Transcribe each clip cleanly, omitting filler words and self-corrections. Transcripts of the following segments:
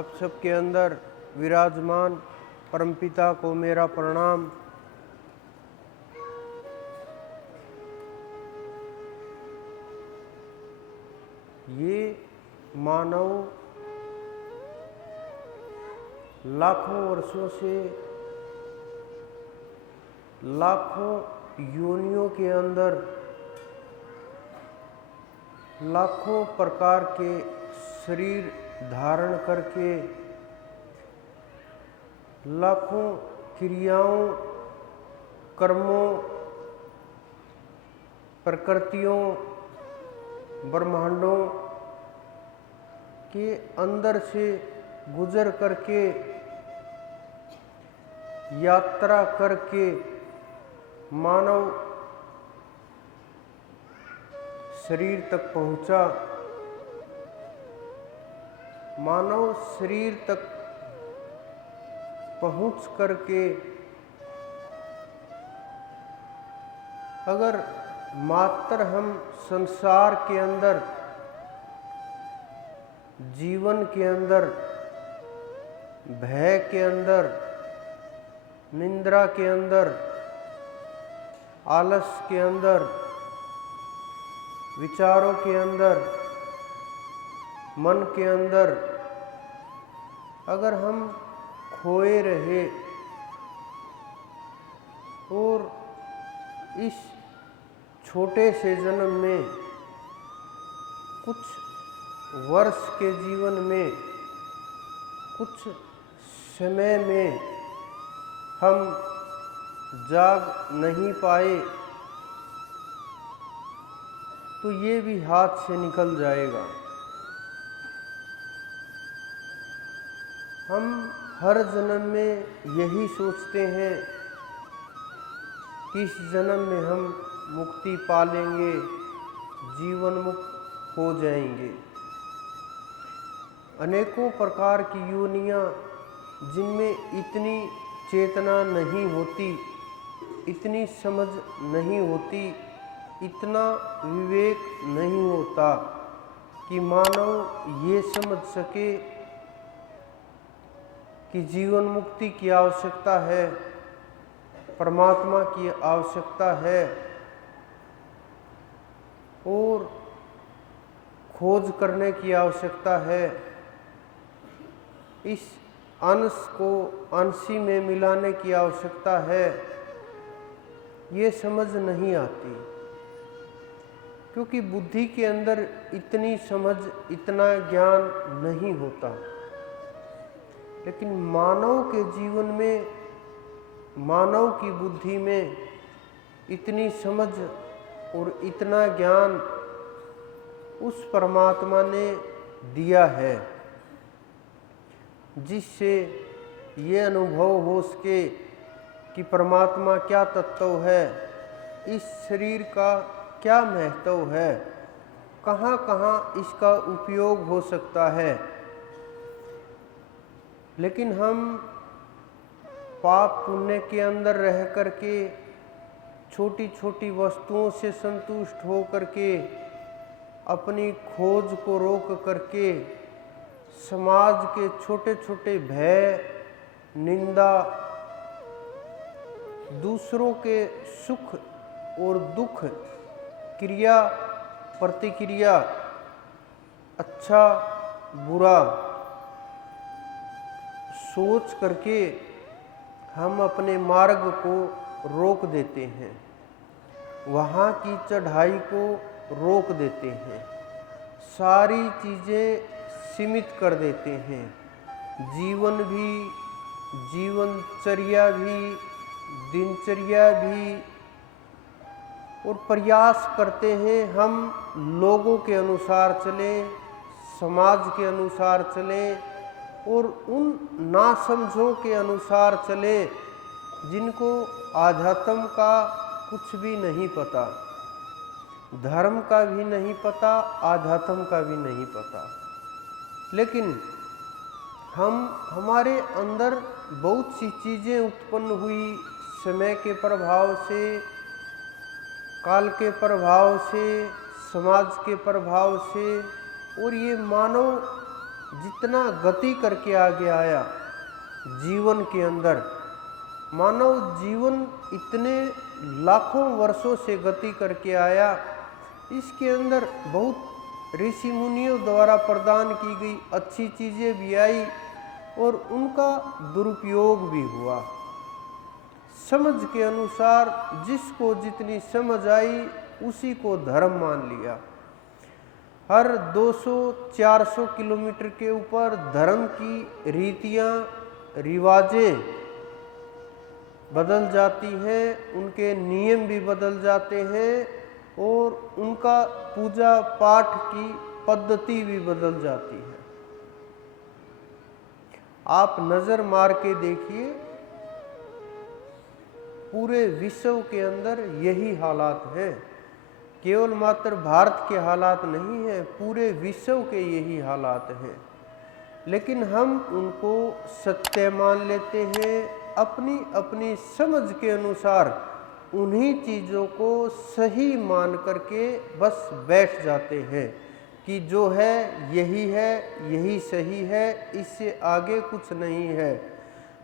आप सबके अंदर विराजमान परमपिता को मेरा प्रणाम। ये मानव लाखों वर्षों से लाखों योनियों के अंदर लाखों प्रकार के शरीर धारण करके लाखों क्रियाओं, कर्मों, प्रकृतियों, ब्रह्मांडों के अंदर से गुजर करके यात्रा करके मानव शरीर तक पहुंचा। मानव शरीर तक पहुंच करके अगर मात्र हम संसार के अंदर, जीवन के अंदर, भय के अंदर, निंद्रा के अंदर, आलस के अंदर, विचारों के अंदर, मन के अंदर अगर हम खोए रहे और इस छोटे से जन्म में, कुछ वर्ष के जीवन में, कुछ समय में हम जाग नहीं पाए तो ये भी हाथ से निकल जाएगा। हम हर जन्म में यही सोचते हैं कि इस जन्म में हम मुक्ति पा लेंगे, जीवन मुक्त हो जाएंगे। अनेकों प्रकार की योनियां जिनमें इतनी चेतना नहीं होती, इतनी समझ नहीं होती, इतना विवेक नहीं होता कि मानव ये समझ सके कि जीवन मुक्ति की आवश्यकता है, परमात्मा की आवश्यकता है और खोज करने की आवश्यकता है। इस अंश को अंशी में मिलाने की आवश्यकता है। ये समझ नहीं आती क्योंकि बुद्धि के अंदर इतनी समझ, इतना ज्ञान नहीं होता। लेकिन मानव के जीवन में, मानव की बुद्धि में इतनी समझ और इतना ज्ञान उस परमात्मा ने दिया है जिससे ये अनुभव हो सके कि परमात्मा क्या तत्व है, इस शरीर का क्या महत्व है, कहाँ कहाँ इसका उपयोग हो सकता है। लेकिन हम पाप पुण्य के अंदर रह करके छोटी छोटी वस्तुओं से संतुष्ट हो करके अपनी खोज को रोक करके समाज के छोटे छोटे भय, निंदा, दूसरों के सुख और दुख, क्रिया प्रतिक्रिया, अच्छा बुरा सोच करके हम अपने मार्ग को रोक देते हैं, वहाँ की चढ़ाई को रोक देते हैं, सारी चीज़ें सीमित कर देते हैं, जीवन भी, जीवनचर्या भी, दिनचर्या भी, और प्रयास करते हैं हम लोगों के अनुसार चलें, समाज के अनुसार चलें और उन नासमझों के अनुसार चले जिनको आध्यात्म का कुछ भी नहीं पता, धर्म का भी नहीं पता, आध्यात्म का भी नहीं पता। लेकिन हमारे अंदर बहुत सी चीज़ें उत्पन्न हुई समय के प्रभाव से, काल के प्रभाव से, समाज के प्रभाव से, और ये मानव जितना गति करके आगे आया जीवन के अंदर, मानव जीवन इतने लाखों वर्षों से गति करके आया, इसके अंदर बहुत ऋषि मुनियों द्वारा प्रदान की गई अच्छी चीज़ें भी आई और उनका दुरुपयोग भी हुआ। समझ के अनुसार जिसको जितनी समझ आई उसी को धर्म मान लिया। हर 200-400 किलोमीटर के ऊपर धर्म की रीतियाँ रिवाजें बदल जाती हैं, उनके नियम भी बदल जाते हैं और उनका पूजा पाठ की पद्धति भी बदल जाती है। आप नज़र मार के देखिए, पूरे विश्व के अंदर यही हालात हैं। केवल मात्र भारत के हालात नहीं हैं, पूरे विश्व के यही हालात हैं। लेकिन हम उनको सत्य मान लेते हैं, अपनी अपनी समझ के अनुसार उन्हीं चीज़ों को सही मान करके बस बैठ जाते हैं कि जो है, यही सही है, इससे आगे कुछ नहीं है।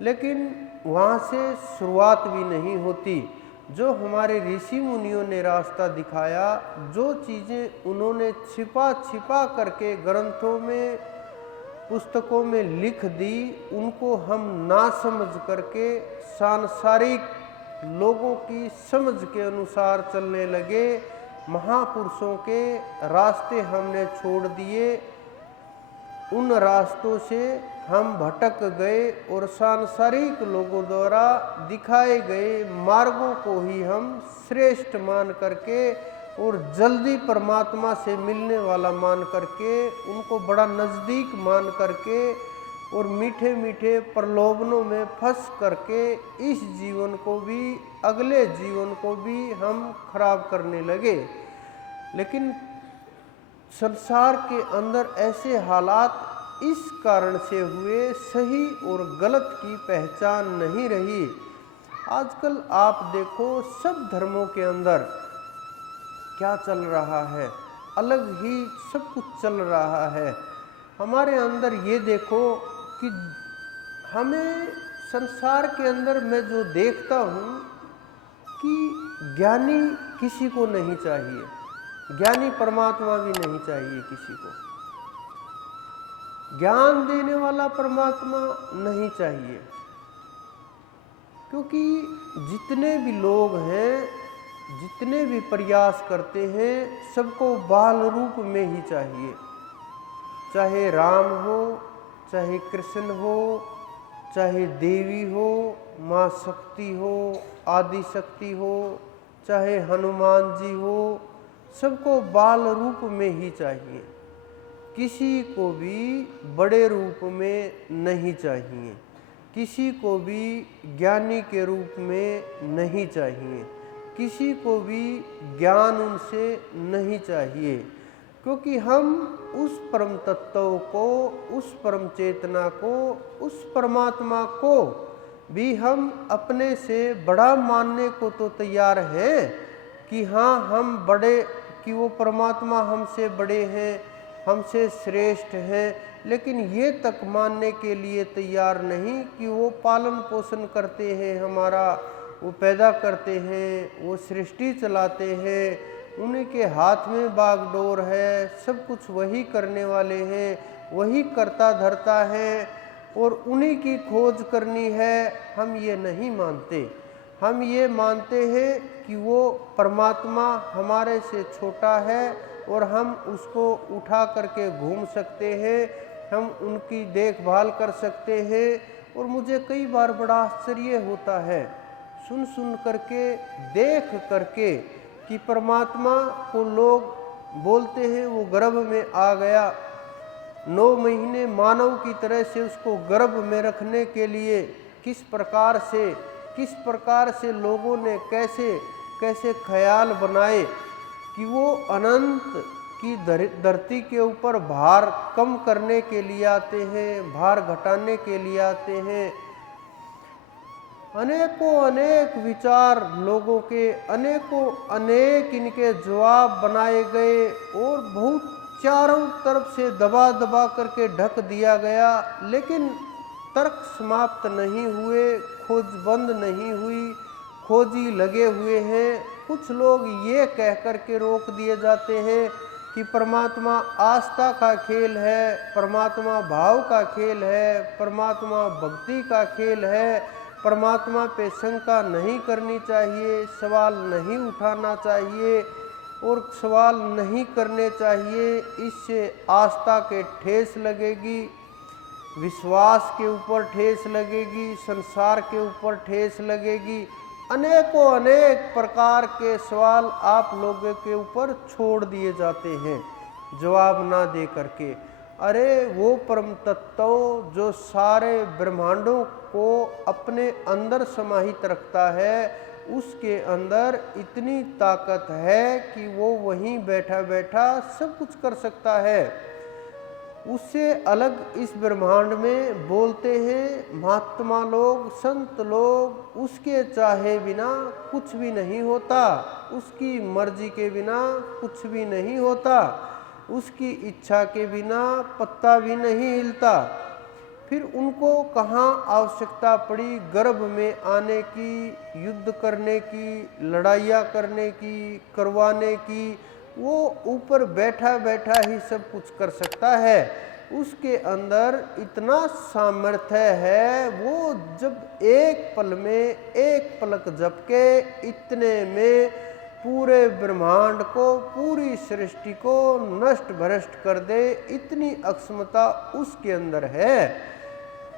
लेकिन वहाँ से शुरुआत भी नहीं होती। जो हमारे ऋषि मुनियों ने रास्ता दिखाया, जो चीज़ें उन्होंने छिपा छिपा करके ग्रंथों में, पुस्तकों में लिख दी, उनको हम ना समझ करके सांसारिक लोगों की समझ के अनुसार चलने लगे। महापुरुषों के रास्ते हमने छोड़ दिए, उन रास्तों से हम भटक गए और सांसारिक लोगों द्वारा दिखाए गए मार्गों को ही हम श्रेष्ठ मान करके और जल्दी परमात्मा से मिलने वाला मान करके, उनको बड़ा नज़दीक मान करके और मीठे मीठे प्रलोभनों में फंस करके इस जीवन को भी, अगले जीवन को भी हम खराब करने लगे। लेकिन संसार के अंदर ऐसे हालात इस कारण से हुए, सही और गलत की पहचान नहीं रही। आजकल आप देखो, सब धर्मों के अंदर क्या चल रहा है, अलग ही सब कुछ चल रहा है। हमारे अंदर ये देखो कि हमें संसार के अंदर मैं जो देखता हूँ कि ज्ञानी किसी को नहीं चाहिए, ज्ञानी परमात्मा भी नहीं चाहिए किसी को, ज्ञान देने वाला परमात्मा नहीं चाहिए। क्योंकि जितने भी लोग हैं, जितने भी प्रयास करते हैं, सबको बाल रूप में ही चाहिए। चाहे राम हो, चाहे कृष्ण हो, चाहे देवी हो, माँ शक्ति हो, आदि शक्ति हो, चाहे हनुमान जी हो, सबको बाल रूप में ही चाहिए। किसी को भी बड़े रूप में नहीं चाहिए, किसी को भी ज्ञानी के रूप में नहीं चाहिए, किसी को भी ज्ञान उनसे नहीं चाहिए। क्योंकि हम उस परम तत्व को, उस परम चेतना को, उस परमात्मा को भी हम अपने से बड़ा मानने को तो तैयार हैं कि हाँ, हम बड़े, कि वो परमात्मा हमसे बड़े हैं, हमसे श्रेष्ठ हैं, लेकिन ये तक मानने के लिए तैयार नहीं कि वो पालन पोषण करते हैं हमारा, वो पैदा करते हैं, वो सृष्टि चलाते हैं, उन्हीं के हाथ में बागडोर है, सब कुछ वही करने वाले हैं, वही करता धरता है और उन्हीं की खोज करनी है। हम ये नहीं मानते, हम ये मानते हैं कि वो परमात्मा हमारे से छोटा है और हम उसको उठा करके घूम सकते हैं, हम उनकी देखभाल कर सकते हैं। और मुझे कई बार बड़ा आश्चर्य होता है सुन सुन करके, देख करके कि परमात्मा को लोग बोलते हैं वो गर्भ में आ गया, 9 महीने मानव की तरह से उसको गर्भ में रखने के लिए किस प्रकार से लोगों ने कैसे कैसे ख्याल बनाए कि वो अनंत की धरती के ऊपर भार कम करने के लिए आते हैं, भार घटाने के लिए आते हैं। अनेकों अनेक विचार लोगों के, अनेकों अनेक इनके जवाब बनाए गए और बहुत चारों तरफ से दबा दबा करके ढक दिया गया, लेकिन तर्क समाप्त नहीं हुए, खोज बंद नहीं हुई, खोजी लगे हुए हैं। कुछ लोग ये कह कर के रोक दिए जाते हैं कि परमात्मा आस्था का खेल है, परमात्मा भाव का खेल है, परमात्मा भक्ति का खेल है, परमात्मा पे शंका नहीं करनी चाहिए, सवाल नहीं उठाना चाहिए और सवाल नहीं करने चाहिए। इससे आस्था के ठेस लगेगी, विश्वास के ऊपर ठेस लगेगी, संसार के ऊपर ठेस लगेगी। अनेकों अनेक प्रकार के सवाल आप लोगों के ऊपर छोड़ दिए जाते हैं जवाब ना दे करके। अरे वो परम तत्व जो सारे ब्रह्मांडों को अपने अंदर समाहित रखता है, उसके अंदर इतनी ताकत है कि वो वहीं बैठा बैठा सब कुछ कर सकता है। उससे अलग इस ब्रह्मांड में बोलते हैं महात्मा लोग, संत लोग, उसके चाहे बिना कुछ भी नहीं होता, उसकी मर्जी के बिना कुछ भी नहीं होता, उसकी इच्छा के बिना पत्ता भी नहीं हिलता। फिर उनको कहाँ आवश्यकता पड़ी गर्भ में आने की, युद्ध करने की, लड़ाइयाँ करने की, करवाने की। वो ऊपर बैठा बैठा ही सब कुछ कर सकता है। उसके अंदर इतना सामर्थ्य है, वो जब एक पल में एक पलक झपके इतने में पूरे ब्रह्मांड को, पूरी सृष्टि को नष्ट भ्रष्ट कर दे, इतनी अक्षमता उसके अंदर है।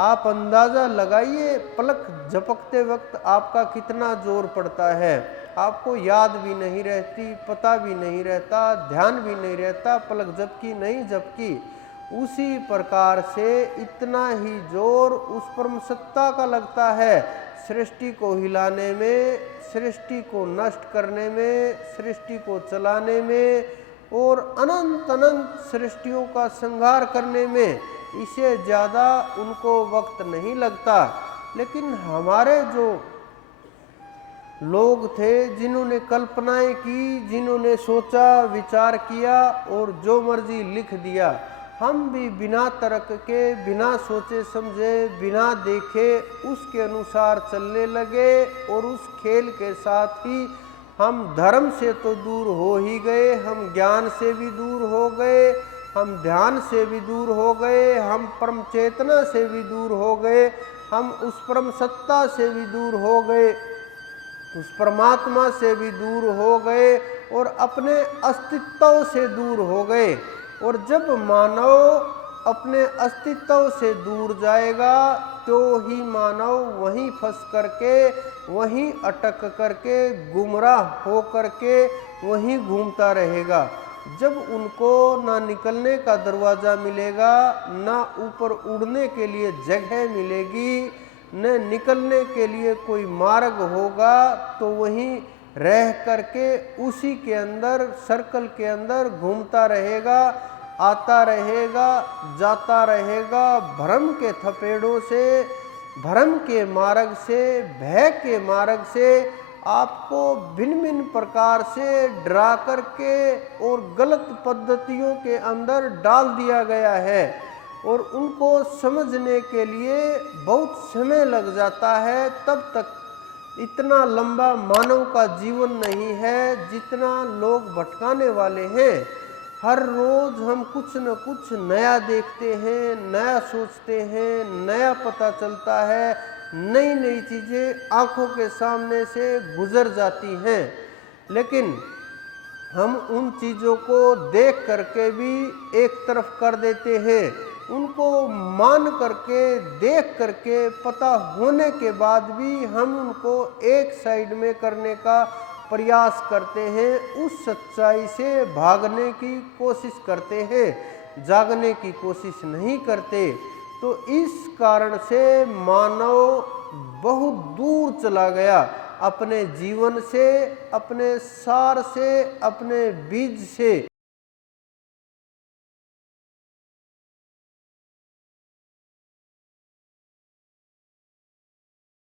आप अंदाज़ा लगाइए पलक झपकते वक्त आपका कितना जोर पड़ता है। आपको याद भी नहीं रहती, पता भी नहीं रहता, ध्यान भी नहीं रहता, पलक झपकी नहीं झपकी। उसी प्रकार से इतना ही जोर उस परम सत्ता का लगता है सृष्टि को हिलाने में, सृष्टि को नष्ट करने में, सृष्टि को चलाने में और अनंत अनंत सृष्टियों का संहार करने में। इससे ज़्यादा उनको वक्त नहीं लगता। लेकिन हमारे जो लोग थे, जिन्होंने कल्पनाएं की, जिन्होंने सोचा विचार किया और जो मर्जी लिख दिया, हम भी बिना तर्क के, बिना सोचे समझे, बिना देखे उसके अनुसार चलने लगे और उस खेल के साथ ही हम धर्म से तो दूर हो ही गए, हम ज्ञान से भी दूर हो गए, हम ध्यान से भी दूर हो गए, हम परम चेतना से भी दूर हो गए, हम उस परम सत्ता से भी दूर हो गए, उस परमात्मा से भी दूर हो गए और अपने अस्तित्व से दूर हो गए। और जब मानव अपने अस्तित्व से दूर जाएगा तो ही मानव वहीं फंस करके, वहीं अटक करके, गुमराह हो करके वहीं घूमता रहेगा। जब उनको ना निकलने का दरवाज़ा मिलेगा, ना ऊपर उड़ने के लिए जगह मिलेगी, न निकलने के लिए कोई मार्ग होगा, तो वहीं रह करके उसी के अंदर, सर्कल के अंदर घूमता रहेगा, आता रहेगा, जाता रहेगा। भ्रम के थपेड़ों से, भ्रम के मार्ग से, भय के मार्ग से आपको भिन्न भिन्न प्रकार से डरा करके और गलत पद्धतियों के अंदर डाल दिया गया है। और उनको समझने के लिए बहुत समय लग जाता है। तब तक इतना लंबा मानव का जीवन नहीं है जितना लोग भटकाने वाले हैं। हर रोज हम कुछ न कुछ नया देखते हैं, नया सोचते हैं, नया पता चलता है, नई नई चीज़ें आँखों के सामने से गुजर जाती हैं। लेकिन हम उन चीज़ों को देख करके भी एक तरफ कर देते हैं। उनको मान करके, देख करके, पता होने के बाद भी हम उनको एक साइड में करने का प्रयास करते हैं, उस सच्चाई से भागने की कोशिश करते हैं, जागने की कोशिश नहीं करते। तो इस कारण से मानव बहुत दूर चला गया अपने जीवन से, अपने सार से, अपने बीज से।